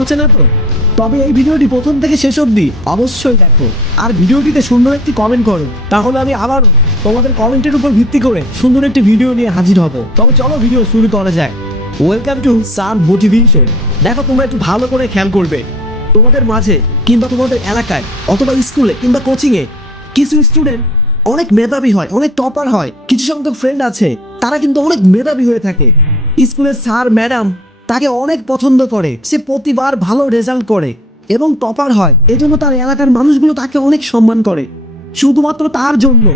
হচ্ছে না তো? তবে এই ভিডিওটি প্রথম থেকে শেষ অবধি অবশ্যই দেখো। আর ভিডিওটিতে সুন্দর একটি কমেন্ট করো। তাহলে আমি আবার তোমাদের কমেন্টের উপর ভিত্তি করে সুন্দর একটি ভিডিও নিয়ে হাজির হব। তবে চলো ভিডিও শুরু করা যায় ওয়েলকাম টু সান মোটিভেশন দেখো, তোমরা একটু ভালো করে খেয়াল করবে। তোমাদের মাঝে কিংবা তোমাদের এলাকায় অথবা স্কুলে কিংবা কোচিংয়ে কিছু স্টুডেন্ট অনেক মেধাবী হয়, অনেক টপার হয়, কিছু সংখ্যক ফ্রেন্ড আছে, তারা কিন্তু অনেক মেধাবী হয়ে থাকে। স্কুলের স্যার ম্যাডাম তাকে অনেক পছন্দ করে। সে প্রতিবার ভালো রেজাল্ট করে এবং টপার হয়। এজন্য তার এলাকার মানুষগুলো তাকে অনেক সম্মান করে। শুধুমাত্র তার জন্য।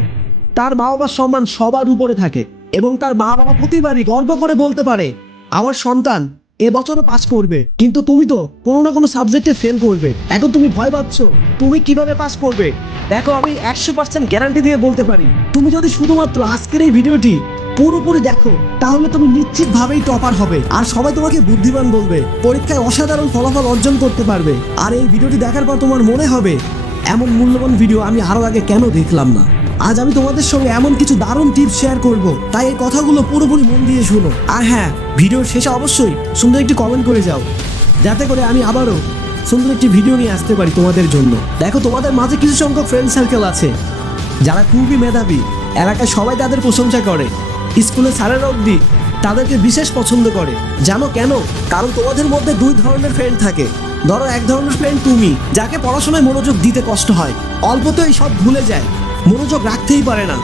তার মা বাবার সম্মান সবার উপরে থাকে এবং তার মা বাবা প্রতিবারই গর্ব করে বলতে পারে, আমার সন্তান এবছরও পাস করবে। কিন্তু তুমি তো কোনো না কোনো সাবজেক্টে ফেল করবে। এখন তুমি ভয় পাচ্ছ। তুমি কীভাবে পাস করবে? দেখো, আমি একশো পার্সেন্ট গ্যারান্টি দিয়ে বলতে পারি। তুমি যদি শুধুমাত্র আজকের এই ভিডিওটি পুরোপুরি দেখো, তাহলে তুমি নিশ্চিতভাবেই টপার হবে। আর সবাই তোমাকে বুদ্ধিমান বলবে, পরীক্ষায় অসাধারণ ফলাফল অর্জন করতে পারবে। আর এই ভিডিওটি দেখার পর তোমার মনে হবে, এমন মূল্যবান ভিডিও আমি আরও আগে কেন দেখলাম না? আজ আমি তোমাদের সঙ্গে এমন কিছু দারুণ টিপস শেয়ার করব, তাই এই কথাগুলো পুরোপুরি মন দিয়ে শুনো। আর হ্যাঁ ভিডিওর শেষে অবশ্যই সুন্দর একটি কমেন্ট করে যাও, যাতে করে আমি আবারও সুন্দর একটি ভিডিও নিয়ে আসতে পারি তোমাদের জন্য। দেখো, তোমাদের মাঝে কিছু সংখ্যক ফ্রেন্ড সার্কেল আছে, যারা খুবই মেধাবী, এলাকায় সবাই তাদের প্রশংসা করে। স্কুলে স্যারেরা অবধি তাদেরকে বিশেষ পছন্দ করে। জানো কেন? কারণ তোমাদের মধ্যে দুই ধরনের ফ্রেন্ড থাকে। ধরো এক ধরনের ফ্রেন্ড তুমি, যাকে পড়াশোনায় মনোযোগ দিতে কষ্ট হয়। অল্পতেই সব ভুলে যায়। মনোযোগ রাখতেই পারে না।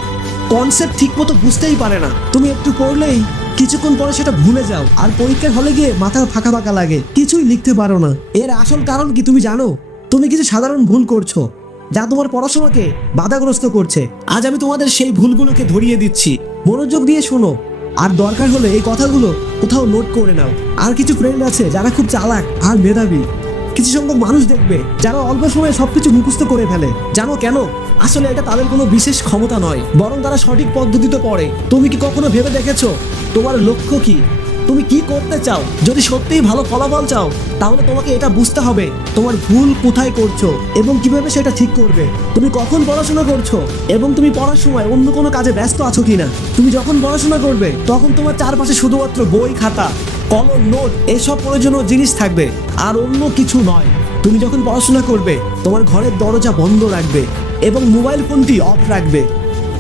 কনসেপ্ট ঠিক মতো বুঝতেই পারে না। তুমি একটু পড়লেই কিছুক্ষণ পরে সেটা ভুলে যাও। আর পরীক্ষার হলে গিয়ে মাথা ফাঁকা ফাঁকা লাগে। কিছুই লিখতে পারো না। এর আসল কারণ কি তুমি জানো? তুমি কিছু সাধারণ ভুল করছ। যা তোমার পড়াশোনাকে বাধাগ্রস্ত করছে। আজ আমি তোমাদের সেই ভুলগুলোকে ধরিয়ে দিচ্ছি। মনোযোগ দিয়ে শোনো। আর দরকার হলে এই কথাগুলো কোথাও নোট করে নাও। আর কিছু ফ্রেন্ড আছে যারা খুব চালাক আর মেধাবী। কিছু সংখ্যক মানুষ দেখবে, যারা অল্প সময়ে সবকিছু মুখস্থ করে ফেলে। জানো কেন? আসলে এটা তাদের কোনো বিশেষ ক্ষমতা নয়। বরং তারা সঠিক পদ্ধতিতে পড়ে। তুমি কি কখনো ভেবে দেখেছ? তোমার লক্ষ্য কি? তুমি কি করতে চাও? যদি সত্যিই ভালো ফলাফল চাও, তাহলে তোমাকে এটা বুঝতে হবে, তোমার ভুল কোথায় করছ এবং কীভাবে সেটা ঠিক করবে। তুমি কখন পড়াশোনা করছ এবং তুমি পড়ার সময় অন্য কোনো কাজে ব্যস্ত আছো কিনা? তুমি যখন পড়াশোনা করবে, তখন তোমার চারপাশে শুধুমাত্র বই, খাতা, কলম, নোট এসব প্রয়োজনীয় জিনিস থাকবে, আর অন্য কিছু নয়। তুমি যখন পড়াশোনা করবে, তোমার ঘরের দরজা বন্ধ রাখবে এবং মোবাইল ফোনটি অফ রাখবে।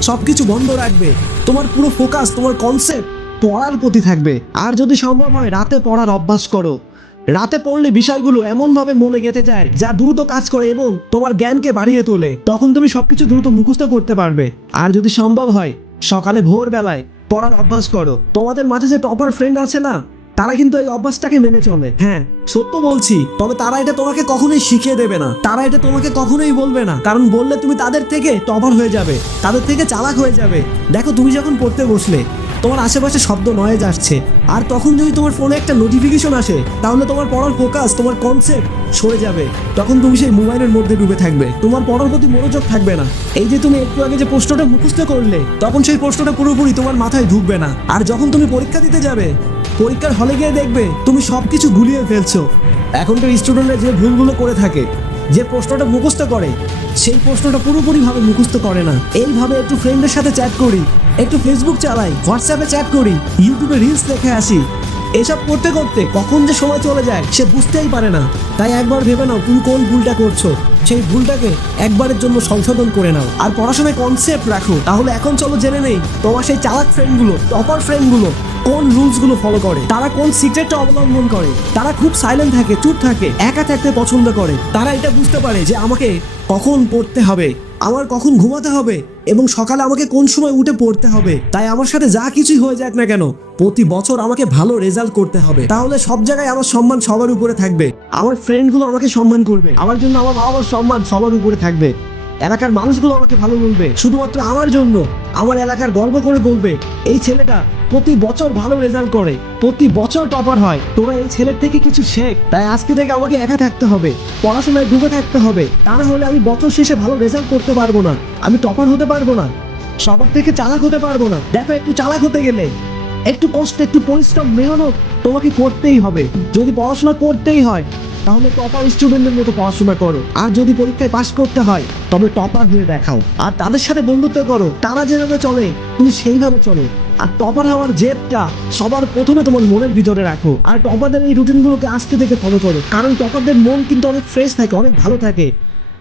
সবকিছু বন্ধ রাখবে। তোমার পুরো ফোকাস, তোমার কনসেপ্ট পড়ার প্রতি থাকবে। আর যদি সম্ভব হয়, রাতে পড়ার অভ্যাস করো। রাতে পড়লে বিষয়গুলো এমনভাবে মনে গেঁথে যায়, যা দ্রুত কাজ করে এবং তোমার জ্ঞানকে বাড়িয়ে তোলে। তখন তুমি সবকিছু দ্রুত মুখস্থ করতে পারবে। আর যদি সম্ভব হয়, সকালে ভোরবেলায় পড়ার অভ্যাস করো। তোমাদের মাঝে যে টপার ফ্রেন্ড আছে না, তারা কিন্তু এই অভ্যাসটাকে মেনে চলে। হ্যাঁ সত্য বলছি, তবে তারা এটা তোমাকে কখনোই শিখিয়ে দেবে না। তারা এটা তোমাকে কখনোই বলবে না। কারণ বললে তুমি তাদের থেকে টপার হয়ে যাবে, তাদের থেকে চালাক হয়ে যাবে। দেখো, তুমি যখন পড়তে বসলে তোমার আশেপাশে শব্দ নয়েজ আসছে। আর তখন যদি তোমার ফোনে একটা নোটিফিকেশন আসে, তাহলে তোমার পড়ার ফোকাস তোমার কনসেপ্ট সরে যাবে। তখন তুমি সেই মোবাইলের মধ্যে ডুবে থাকবে। তোমার পড়ার প্রতি মনোযোগ থাকবে না। এই যে তুমি একটু আগে যে প্রশ্নটা মুখস্থ করলে, তখন সেই প্রশ্নটা পুরোপুরি তোমার মাথায় ঢুকবে না। আর যখন তুমি পরীক্ষা দিতে যাবে, পরীক্ষার হলে গিয়ে দেখবে তুমি সবকিছু গুলিয়ে ফেলছো। এখনকার স্টুডেন্টরা যে ভুলগুলো করে থাকে, যে প্রশ্নটা মুখস্থ করে, সেই প্রশ্নটা পুরোপুরিভাবে মুখস্থ করে না। এইভাবে একটু ফ্রেন্ডের সাথে চ্যাট করি। একটু ফেসবুক চালাই হোয়াটসঅ্যাপে চ্যাট করি ইউটিউবে রিলস দেখে আসি। এসব করতে করতে কখন যে সময় চলে যায়, সে বুঝতেই পারে না। তাই একবার ভেবে নাও তুমি কোন ভুলটা করছ। সেই ভুলটাকে একবারের জন্য সংশোধন করে নাও। আর পড়াশোনায় কনসেপ্ট রাখো। তাহলে এখন চলো জেনে নেই তোমার সেই চালাক ফ্রেন্ডগুলো টপার ফ্রেন্ডগুলো কোন রুলসগুলো ফলো করে? তারা কোন সিক্রেটটা অবলম্বন করে? তারা খুব সাইলেন্ট থাকে, চুপ থাকে, একা থাকতে পছন্দ করে। তারা এটা বুঝতে পারে যে আমাকে কখন পড়তে হবে, আমার কখন ঘুমাতে হবে, এবং সকালে আমাকে কোন সময় উঠে পড়তে হবে। তাই আমার সাথে যা কিছুই হয়ে যাক না কেন, প্রতি বছর আমাকে ভালো রেজাল্ট করতে হবে। তাহলে সব জায়গায় আমার সম্মান সবার উপরে থাকবে। আমার ফ্রেন্ডগুলো আমাকে সম্মান করবে। আমার জন্য আমার বাবা মার সম্মান সবার উপরে থাকবে। এলাকার মানুষগুলো আমাকে ভালো বলবে। শুধুমাত্র আমার জন্য, আমার এলাকার গর্ব করে বলবে, এই ছেলেটা প্রতি বছর ভালো রেজাল্ট করে, প্রতি বছর টপার হয়। তোরা এই ছেলের থেকে কিছু শেখ, তাই আজকে থেকে আমাকে একা থাকতে হবে, পড়াশোনায় ডুবে থাকতে হবে। তা না হলে আমি বছর শেষে ভালো রেজাল্ট করতে পারব না, আমি টপার হতে পারব না, সবার থেকে চালাক হতে পারব না। দেখো, একটু চালাক হতে গেলে, একটু কষ্ট, একটু পরিশ্রম মেহনত তোমাকে করতেই হবে। যদি পড়াশোনা করতেই হয় তাহলে টপার স্টুডেন্টের মতো পড়াশোনা করো। আর যদি পরীক্ষায় পাশ করতে হয়, তবে টপার হয়ে দেখাও। আর তাদের সাথে বন্ধুত্ব করো। তারা যেভাবে চলে, তুমি সেইভাবে চলো। আর টপার হওয়ার জেদটা সবার প্রথমে তোমার মনের ভিতরে রাখো। আর টপারদের এই রুটিনগুলোকে আজকে থেকে ফলো করো। কারণ টপারদের মন কিন্তু অনেক ফ্রেশ থাকে, অনেক ভালো থাকে।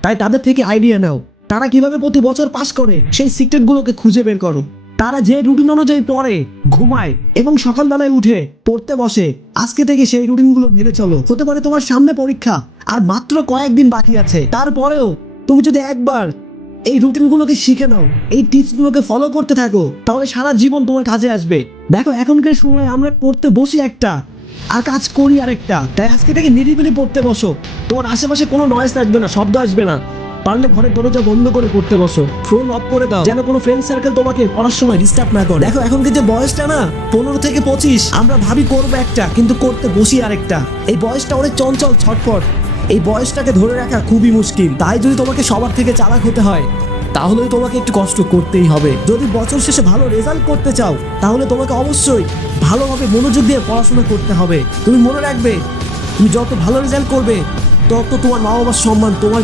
তাই তাদের থেকে আইডিয়া নাও। তারা কীভাবে প্রতি বছর পাস করে, সেই সিক্রেটগুলোকে খুঁজে বের করো। তারা যে রুটিন অনুযায়ী পড়ে ঘুমায় এবং সকালবেলায় উঠে পড়তে বসে। আজকে থেকে সেই রুটিনগুলো মেনে চলো। হতে পারে তোমার সামনে পরীক্ষা, আর মাত্র কয়েকদিন বাকি আছে। তারপরেও তুমি যদি একবার এই রুটিনগুলোকে শিখে নাও, এই টিপসগুলোকে ফলো করতে থাকো, তাহলে সারা জীবন তোমার কাজে আসবে। দেখো, এখনকার সময় আমরা পড়তে বসি একটা, আর কাজ করি আরেকটা। তাই আজকে থেকে নিরিবিলি পড়তে বসো। তোমার আশেপাশে কোনো নয়েজ আসবে না, শব্দ আসবে না। পারলে ঘরের দরজা বন্ধ করে পড়তে বসো। ফোন অফ করে দাও। যেন কোনো ফ্রেন্ড সার্কেল তোমাকে পড়ার সময় ডিস্টার্ব না করে। দেখো এখনকার যে বয়সটা না? পনেরো থেকে পঁচিশ। আমরা ভাবি করব একটা কিন্তু করতে বসি আরেকটা। এই বয়সটা অনেক চঞ্চল ছটফট। এই বয়সটাকে ধরে রাখা খুবই মুশকিল। তাই যদি তোমাকে সবার থেকে চালাক হতে হয় তাহলে তোমাকে একটু কষ্ট করতেই হবে। যদি বছর শেষে ভালো রেজাল্ট করতে চাও তাহলে তোমাকে অবশ্যই ভালোভাবে মনোযোগ দিয়ে পড়াশোনা করতে হবে। তুমি মনে রাখবে তুমি যত ভালো রেজাল্ট করবে তত তোমার মা বাবার সম্মান তোমার